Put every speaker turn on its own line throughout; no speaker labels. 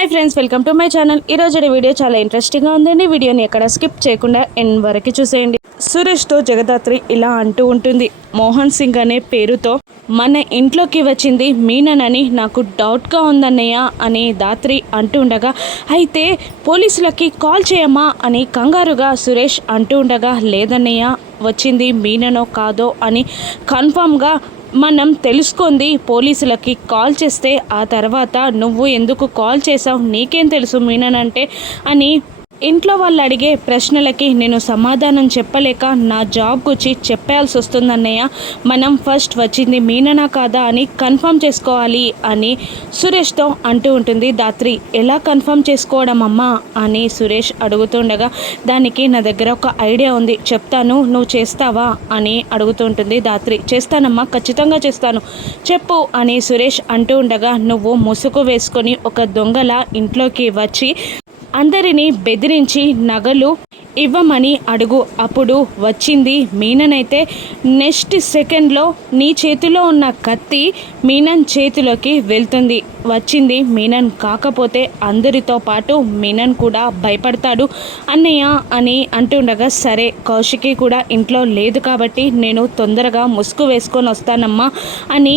Hi friends welcome to my channel ఈరోజు రోజు video చాలా ఇంట్రెస్టింగ్గా ఉందండి. వీడియోని ఎక్కడ స్కిప్ చేయకుండా ఎండ్ వరకు చూసేయండి. సురేష్తో జగదాత్రి ఇలా అంటూ ఉంటుంది. మోహన్ సింగ్ అనే పేరుతో మన ఇంట్లోకి వచ్చింది మీననని నాకు డౌట్గా ఉందన్నయ్య అని దాత్రి అంటూ ఉండగా అయితే పోలీసులకి కాల్ చేయమా అని కంగారుగా సురేష్ అంటూ ఉండగా లేదన్నయ్య వచ్చింది మీననో కాదో అని కన్ఫామ్గా మనం తెలుసుకుంది పోలీసులకి కాల్ చేస్తే ఆ తర్వాత నువ్వు ఎందుకు కాల్ చేసావు నీకేం తెలుసు మీననంటే అని ఇంట్లో వాళ్ళు అడిగే ప్రశ్నలకి నేను సమాధానం చెప్పలేక నా జాబ్ గురించి చెప్పాల్సి వస్తుందన్నయ్య. మనం ఫస్ట్ వచ్చింది మీననా కాదా అని కన్ఫర్మ్ చేసుకోవాలి అని సురేష్తో అంటూ ఉంటుంది దాత్రి. ఎలా కన్ఫర్మ్ చేసుకోవడం అమ్మా అని సురేష్ అడుగుతుండగా దానికి నా దగ్గర ఒక ఐడియా ఉంది. చెప్తాను నువ్వు చేస్తావా అని అడుగుతుంటుంది దాత్రి. చేస్తానమ్మా ఖచ్చితంగా చేస్తాను. చెప్పు అని సురేష్ అంటూ ఉండగా నువ్వు ముసుగు వేసుకొని ఒక దొంగల ఇంట్లోకి వచ్చి అందరినీ బెదిరించి నగలు ఇవ్వమని అడుగు. అప్పుడు వచ్చింది మీననైతే నెక్స్ట్ సెకండ్లో నీ చేతిలో ఉన్న కత్తి మీనన్ చేతిలోకి వెళ్తుంది. వచ్చింది మీనన్. కాకపోతే అందరితో పాటు మీనన్ కూడా భయపడతాడు. అన్నయ్య అని అంటుండగా సరే కౌశికి కూడా ఇంట్లో లేదు కాబట్టి నేను తొందరగా ముసుగు వేసుకొని వస్తానమ్మా అని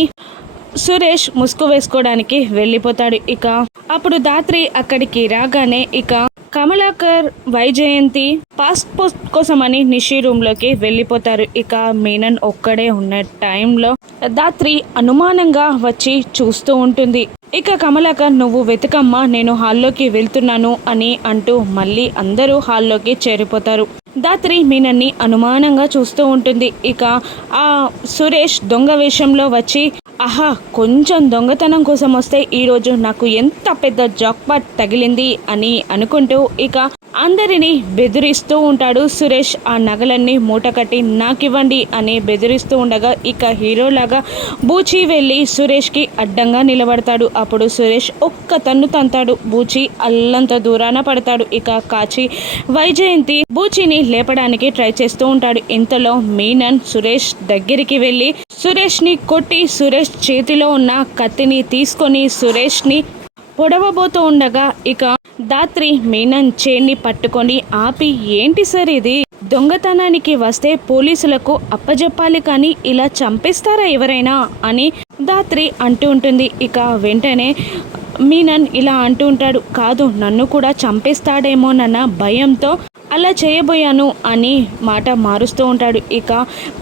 సురేష్ ముసుగు వేసుకోవడానికి వెళ్ళిపోతాడు. ఇక అప్పుడు దాత్రి అక్కడికి రాగానే ఇక కమలాకర్ వైజయంతి పాస్పోర్ట్ కోసమని నిషి రూమ్లోకి వెళ్ళిపోతారు. ఇక మీనన్ ఒక్కడే ఉన్న టైంలో దాత్రి అనుమానంగా వచ్చి చూస్తూ ఉంటుంది. ఇక కమలాకర్ నువ్వు వెతకమ్మా నేను హాల్లోకి వెళ్తున్నాను అని అంటూ మళ్ళీ అందరూ హాల్లోకి చేరిపోతారు. దాత్రి మీనన్ని అనుమానంగా చూస్తూ ఉంటుంది. ఇక ఆ సురేష్ దొంగ వేషంలో వచ్చి ఆహా కొంచెం దొంగతనం కోసం వస్తే ఈరోజు నాకు ఎంత పెద్ద జాక్పాట్ తగిలింది అని అనుకుంటూ ఇక అందరినీ బెదిరిస్తూ ఉంటాడు సురేష్. ఆ నగలన్నీ మూటకట్టి నాకివ్వండి అని బెదిరిస్తూ ఉండగా ఇక హీరోలాగా బూచి వెళ్ళి సురేష్కి అడ్డంగా నిలబడతాడు. అప్పుడు సురేష్ ఒక్క తన్ను తంతాడు. బూచి అల్లంత దూరాన పడతాడు. ఇక కాచి వైజయంతి బూచిని లేపడానికి ట్రై చేస్తూ ఉంటాడు. ఇంతలో మీనన్ సురేష్ దగ్గరికి వెళ్ళి సురేష్ని కొట్టి సురేష్ చేతిలో ఉన్న కత్తిని తీసుకొని సురేష్ని పొడవబోతూ ఉండగా ఇక దాత్రి మీనన్ చేన్ని పట్టుకొని ఆపి ఏంటి సార్ ఇది? దొంగతనానికి వస్తే పోలీసులకు అప్పజెప్పాలి కానీ ఇలా చంపేస్తారా ఎవరైనా? అని దాత్రి అంటూ ఉంటుంది. ఇక వెంటనే మీనన్ ఇలా అంటూ ఉంటాడు కాదు నన్ను కూడా చంపేస్తాడేమోనన్న భయంతో అలా చేయబోయాను అని మాట మారుస్తూ ఉంటాడు. ఇక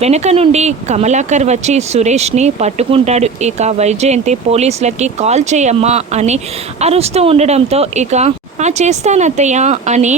వెనక నుండి కమలాకర్ వచ్చి సురేష్ని పట్టుకుంటాడు. ఇక వైజయంతి పోలీసులకి కాల్ చేయమ్మా అని అరుస్తూ ఉండడంతో ఇక ఆ చేస్తానత్తయ్య అని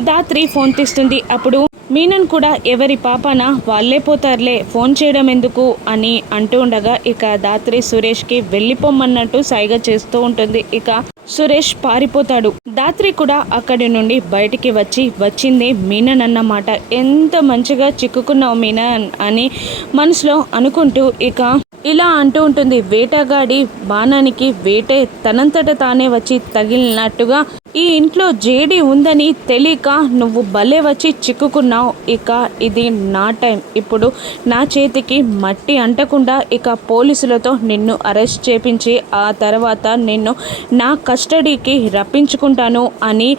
దాత్రి ఫోన్ తీస్తుంది. అప్పుడు మీనన్ కూడా ఎవరి పాపన? వాళ్ళే పోతారులే ఫోన్ చేయడం ఎందుకు? అని అంటూ ఉండగా ఇక దాత్రి సురేష్కి వెళ్ళిపోమన్నట్టు సైగ చేస్తూ ఉంటుంది. ఇక సురేష్ పారిపోతాడు. దాత్రి కూడా అక్కడి నుండి బయటికి వచ్చి వచ్చింది మీనన్ అన్నమాట ఎంత మంచిగా చిక్కుకున్నావు మీనన్ అని మనసులో అనుకుంటూ ఇక ఇలా అంటూ ఉంటుంది. వేటగాడి బాణానికి వేటే తనంతట తానే వచ్చి తగిలినట్టుగా ఈ ఇంట్లో జేడి ఉందని తెలియక నువ్వు భలే వచ్చి చిక్కుకున్నావు. ఇక ఇది నా టైం. ఇప్పుడు నా చేతికి మట్టి అంటకుండా ఇక పోలీసులతో నిన్ను అరెస్ట్ చేపించి ఆ తర్వాత నిన్ను నా కస్టడీకి రప్పించుకుంటాను అని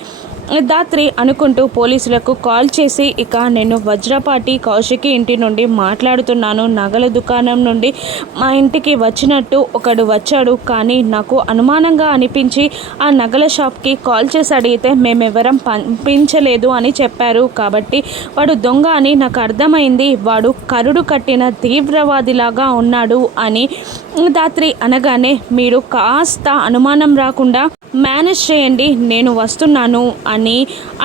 దాత్రి అనుకుంటూ పోలీసులకు కాల్ చేసి ఇక నేను వజ్రపాటి కౌశికి ఇంటి నుండి మాట్లాడుతున్నాను. నగల దుకాణం నుండి మా ఇంటికి వచ్చినట్టు ఒకడు వచ్చాడు. కానీ నాకు అనుమానంగా అనిపించి ఆ నగల షాప్కి కాల్ చేసి అడిగితే మేమెవరం పంపించలేదు అని చెప్పారు. కాబట్టి వాడు దొంగ అని నాకు అర్థమైంది. వాడు కరుడు కట్టిన తీవ్రవాదిలాగా ఉన్నాడు అని దాత్రి అనగానే మీరు కాస్త అనుమానం రాకుండా మేనేజ్ చేయండి నేను వస్తున్నాను అని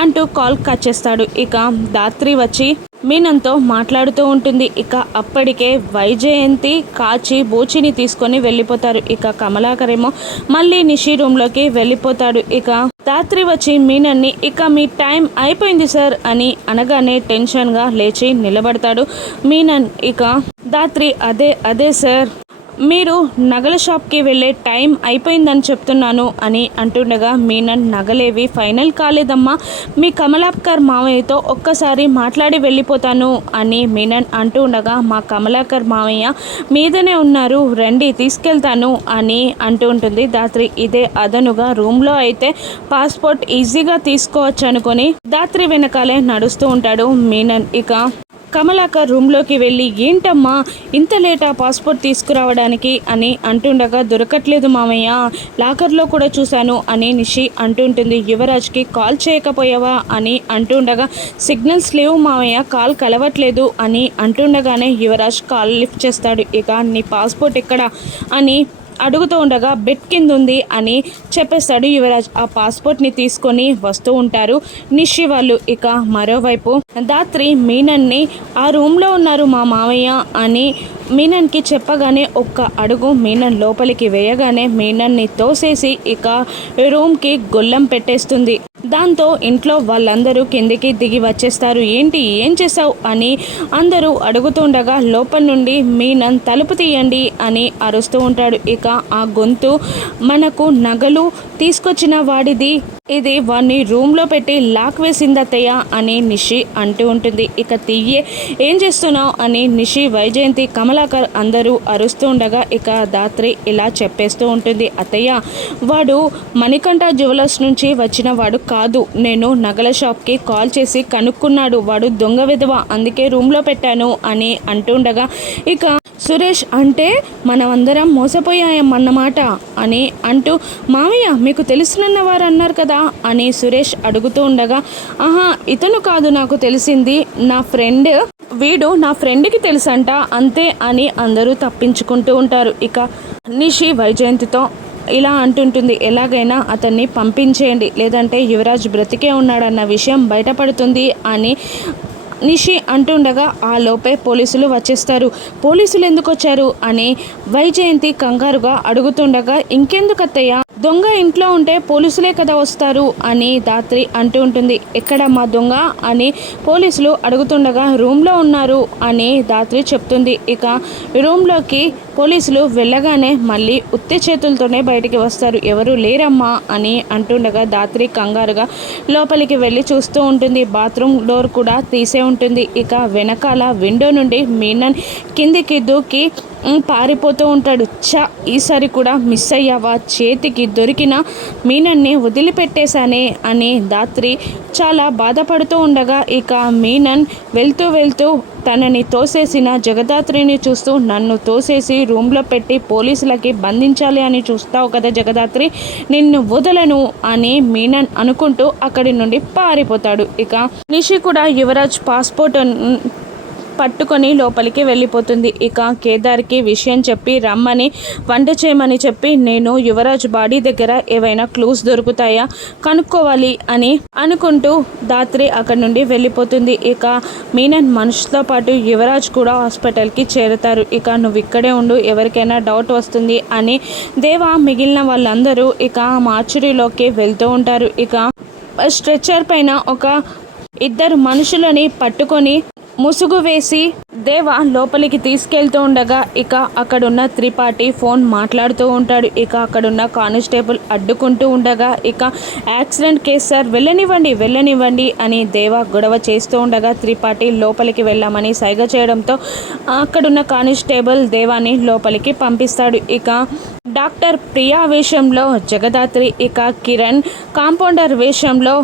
అంటూ కాల్ కట్ చేస్తాడు. ఇక దాత్రి వచ్చి మీనంతో మాట్లాడుతూ ఉంటుంది. ఇక అప్పటికే వైజయంతి కాచి బూచిని తీసుకొని వెళ్ళిపోతారు. ఇక కమలాకరేమో మళ్ళీ నిషి రూమ్లోకి వెళ్ళిపోతాడు. ఇక రాత్రి వచ్చి మీనన్ని ఇక మీ టైం అయిపోయింది సార్ అని అనగానే టెన్షన్గా లేచి నిలబడతాడు మీనన్. ఇక దాత్రి అదే అదే సార్ మీరు నగల షాప్కి వెళ్ళే టైం అయిపోయిందని చెప్తున్నాను అని అంటుండగా మీనన్ నగలేవి ఫైనల్ కాలేదమ్మా. మీ కమలాకర్ మావయ్యతో ఒక్కసారి మాట్లాడి వెళ్ళిపోతాను అని మీనన్ అంటూ ఉండగా మా కమలాకర్ మావయ్య మీదనే ఉన్నారు. రండి తీసుకెళ్తాను అని అంటూ ఉంటుంది దాత్రి. ఇదే అదనుగా రూమ్లో అయితే పాస్పోర్ట్ ఈజీగా తీసుకోవచ్చు అనుకొని దాత్రి వెనకాలే నడుస్తూ ఉంటాడు మీనన్. ఇక కమలాకర్ రూమ్లోకి వెళ్ళి ఏంటమ్మా ఇంత లేటా పాస్పోర్ట్ తీసుకురావడానికి? అని అంటుండగా దొరకట్లేదు మామయ్య లాకర్లో కూడా చూశాను అని నిషి అంటుంటుంది. యువరాజ్కి కాల్ చేయకపోయావా? అని అంటుండగా సిగ్నల్స్ లేవు మామయ్య కాల్ కలవట్లేదు అని అంటుండగానే యువరాజ్ కాల్ లిఫ్ట్ చేస్తాడు ఇక నీ పాస్పోర్ట్ ఎక్కడ? అని అడుగుతూ ఉండగా బెడ్ కింద ఉంది అని చెప్పేస్తాడు యువరాజ్. ఆ పాస్పోర్ట్ని తీసుకొని వస్తూ ఉంటారు. నిషి వాళ్ళు ఇక మరోవైపు దాత్రి మీనన్ని ఆ రూమ్లో ఉన్నారు మా మావయ్య అని మీనన్కి చెప్పగానే ఒక్క అడుగు మీనన్ లోపలికి వేయగానే మీనన్ని తోసేసి ఇక రూమ్కి గొల్లం పెట్టేస్తుంది. దాంతో ఇంట్లో వాళ్ళందరూ కిందికి దిగి వచ్చేస్తారు. ఏంటి? ఏం చేసావు అని అందరూ అడుగుతుండగా లోపల నుండి మీనన్ తలుపు తీయండి అని అరుస్తూ ఉంటాడు. ఇక ఆ గొంతు మనకు నగలు తీసుకొచ్చిన వాడిది. ఇది వాడిని రూమ్లో పెట్టి లాక్ వేసింది అత్తయ్య అని నిషి అంటూ ఉంటుంది. ఇక తియ్యే ఏం చేస్తున్నావు అని నిషి వైజయంతి కమలాకర్ అందరూ అరుస్తూ ఉండగా ఇక దాత్రి ఇలా చెప్పేస్తూ ఉంటుంది. అత్తయ్య వాడు మణికంఠ జ్యువెలర్స్ నుంచి వచ్చిన వాడు కాదు. నేను నగల షాప్కి కాల్ చేసి కనుక్కున్నాడు. వాడు దొంగ విధవ అందుకే రూమ్లో పెట్టాను అని అంటుండగా ఇక సురేష్ అంటే మనమందరం మోసపోయామన్నమాట అని అంటూ మామయ్య మీకు తెలుసునన్న వారు అన్నారు కదా అని సురేష్ అడుగుతూ ఉండగా ఆహా ఇతను కాదు నాకు తెలిసింది. నా ఫ్రెండ్ వీడు నా ఫ్రెండ్కి తెలుసంట అంతే అని అందరూ తప్పించుకుంటూ ఉంటారు. ఇక నిషి వైజయంతితో ఇలా అంటుంటుంది ఎలాగైనా అతన్ని పంపించేయండి. లేదంటే యువరాజ్ బ్రతికే ఉన్నాడన్న విషయం బయటపడుతుంది అని నిషి అంటుండగా ఆ లోపే పోలీసులు వచ్చేస్తారు. పోలీసులు ఎందుకు వచ్చారు అని వైజయంతి కంగారుగా అడుగుతుండగా ఇంకెందుకు అత్తయ్య దొంగ ఇంట్లో ఉంటే పోలీసులే కదా వస్తారు అని దాత్రి అంటూ ఉంటుంది. ఎక్కడ మా దొంగ అని పోలీసులు అడుగుతుండగా రూమ్లో ఉన్నారు అని దాత్రి చెప్తుంది. ఇక రూమ్లోకి పోలీసులు వెళ్ళగానే మళ్ళీ ఉత్తి చేతులతోనే బయటికి వస్తారు. ఎవరు లేరమ్మా అని అంటుండగా దాత్రి కంగారుగా లోపలికి వెళ్ళి చూస్తూ ఉంటుంది. బాత్రూమ్ డోర్ కూడా తీసే ఉంటుంది. ఇక వెనకాల విండో నుండి మీనన్ కిందికి దూకి పారిపోతూ ఉంటాడు. చ ఈసారి కూడా మిస్ అయ్యావా? చేతికి దొరికిన మీనన్ని వదిలిపెట్టేశానే అని దాత్రి చాలా బాధపడుతూ ఉండగా ఇక మీనన్ వెళ్తూ వెళ్తూ తనని తోసేసిన జగదాత్రిని చూస్తూ నన్ను తోసేసి రూమ్లో పెట్టి పోలీసులకి బంధించాలి అని చూస్తావు కదా జగదాత్రి? నిన్ను వదలను అని మీనన్ అనుకుంటూ అక్కడి నుండి పారిపోతాడు. ఇక నిషి కూడా యువరాజ్ పాస్పోర్ట్ పట్టుకొని లోపలికి వెళ్ళిపోతుంది. ఇక కేదార్కి విషయం చెప్పి రమ్మని వంట చేయమని చెప్పి నేను యువరాజ్ బాడీ దగ్గర ఏవైనా క్లూస్ దొరుకుతాయా కనుక్కోవాలి అని అనుకుంటూ దాత్రి అక్కడి నుండి వెళ్ళిపోతుంది. ఇక మీనన్ మనుషులతో పాటు యువరాజ్ కూడా హాస్పిటల్కి చేరుతారు. ఇక నువ్వు ఇక్కడే ఉండు ఎవరికైనా డౌట్ వస్తుంది అని దేవా మిగిలిన వాళ్ళందరూ ఇక మార్చురీలోకి వెళ్తూ ఉంటారు. ఇక స్ట్రెచ్చర్ పైన ఒక ఇద్దరు మనుషులని పట్టుకొని ముసుగు వేసి దేవ లోపలికి తీసుకెళ్తూ ఉండగా ఇక అక్కడున్న త్రిపాఠి ఫోన్ మాట్లాడుతూ ఉంటాడు. ఇక అక్కడున్న కానిస్టేబుల్ అడ్డుకుంటూ ఉండగా ఇక యాక్సిడెంట్ కేసు సార్ వెళ్ళనివ్వండి వెళ్ళనివ్వండి అని దేవ గొడవ చేస్తూ ఉండగా త్రిపాఠి లోపలికి వెళ్ళామని సైగ చేయడంతో అక్కడున్న కానిస్టేబుల్ దేవాని లోపలికి పంపిస్తాడు. ఇక డాక్టర్ ప్రియా వేషంలో జగదాత్రి ఇక కిరణ్ కాంపౌండర్ వేషంలో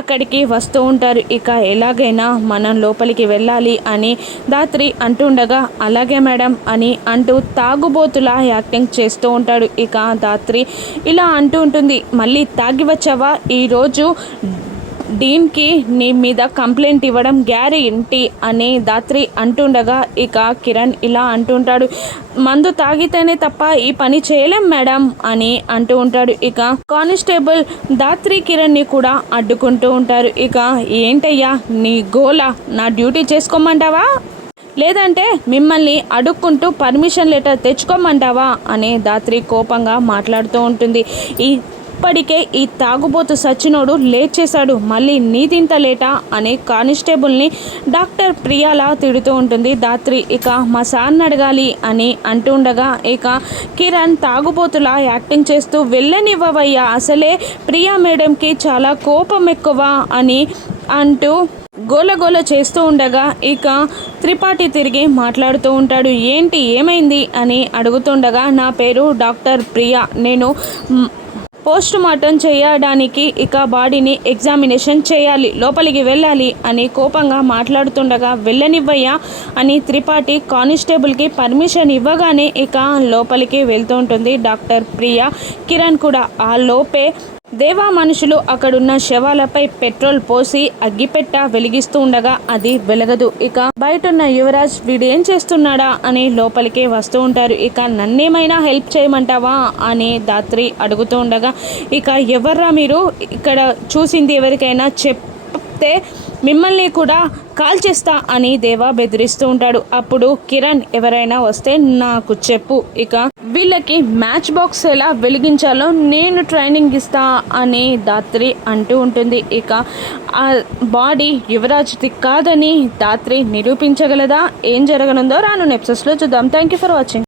అక్కడికి వస్తూ ఉంటారు. ఇక ఎలాగైనా మనం లోపలికి వెళ్ళాలి అని దాత్రి అంటుండగా అలాగే మేడం అని అంటూ తాగుబోతులా యాక్టింగ్ చేస్తూ ఉంటాడు. ఇక దాత్రి ఇలా అంటూ ఉంటుంది మళ్ళీ తాగి వచ్చావా? ఈరోజు డీన్కి నీ మీద కంప్లైంట్ ఇవ్వడం గ్యారెంటీ అని దాత్రి అంటుండగా ఇక కిరణ్ ఇలా అంటుంటాడు మందు తాగితేనే తప్ప ఈ పని చేయలేం మేడం అని అంటూ ఉంటాడు. ఇక కానిస్టేబుల్ దాత్రి కిరణ్ని కూడా అడ్డుకుంటూ ఉంటారు. ఇక ఏంటయ్యా నీ గోల నా డ్యూటీ చేసుకోమంటావా? లేదంటే మిమ్మల్ని అడుక్కుంటూ పర్మిషన్ లెటర్ తెచ్చుకోమంటావా? అని దాత్రి కోపంగా మాట్లాడుతూ ఉంటుంది. ఈ ఇప్పటికే ఈ తాగుబోతు సచ్చినోడు లేట్ చేశాడు మళ్ళీ నీతింత లేటా అని కానిస్టేబుల్ని డాక్టర్ ప్రియాల తిడుతూ ఉంటుంది. దాత్రి ఇక మా సార్ని అడగాలి అని అంటుండగా ఇక కిరణ్ తాగుబోతులా యాక్టింగ్ చేస్తూ వెళ్ళనివ్వవయ్యా అసలే ప్రియా మేడంకి చాలా కోపం ఎక్కువ అని అంటూ గోలగోల చేస్తూ ఉండగా ఇక త్రిపాఠి తిరిగి మాట్లాడుతూ ఉంటాడు. ఏంటి ఏమైంది అని అడుగుతుండగా నా పేరు డాక్టర్ ప్రియా. నేను పోస్ట్ మార్టం చేయడానికి ఇక బాడీని ఎగ్జామినేషన్ చేయాలి లోపలికి వెళ్ళాలి అని కోపంగా మాట్లాడుతుండగా వెళ్ళనివ్వయ్యా అని త్రిపాఠి కానిస్టేబుల్కి పర్మిషన్ ఇవ్వగానే ఇక లోపలికి వెళ్తూ ఉంటుంది డాక్టర్ ప్రియా. కిరణ్ కూడా ఆ లోపే దేవా మనుషులు అక్కడున్న శవాలపై పెట్రోల్ పోసి అగ్గిపెట్ట వెలిగిస్తూ ఉండగా అది వెలగదు. ఇక బయటున్న యువరాజ్ వీడు ఏం చేస్తున్నాడా అని లోపలికి వస్తూ ఉంటారు. ఇక నన్నేమైనా హెల్ప్ చేయమంటావా అని దాత్రి అడుగుతూ ఉండగా ఇక ఎవర్రా మీరు? ఇక్కడ చూసింది ఎవరికైనా చెప్తే మిమ్మల్ని కూడా కాల్ చేస్తా అని దేవా బెదిరిస్తూ ఉంటాడు. అప్పుడు కిరణ్ ఎవరైనా వస్తే నాకు చెప్పు. ఇక వీళ్ళకి మ్యాచ్ బాక్స్ ఎలా వెలిగించాలో నేను ట్రైనింగ్ ఇస్తా అని దాత్రి అంటూ ఉంటుంది. ఇక ఆ బాడీ యువరాజ్ది కాదని దాత్రి నిరూపించగలదా? ఏం జరగనుందో రాను నెప్సెస్లో చూద్దాం. Thank you for watching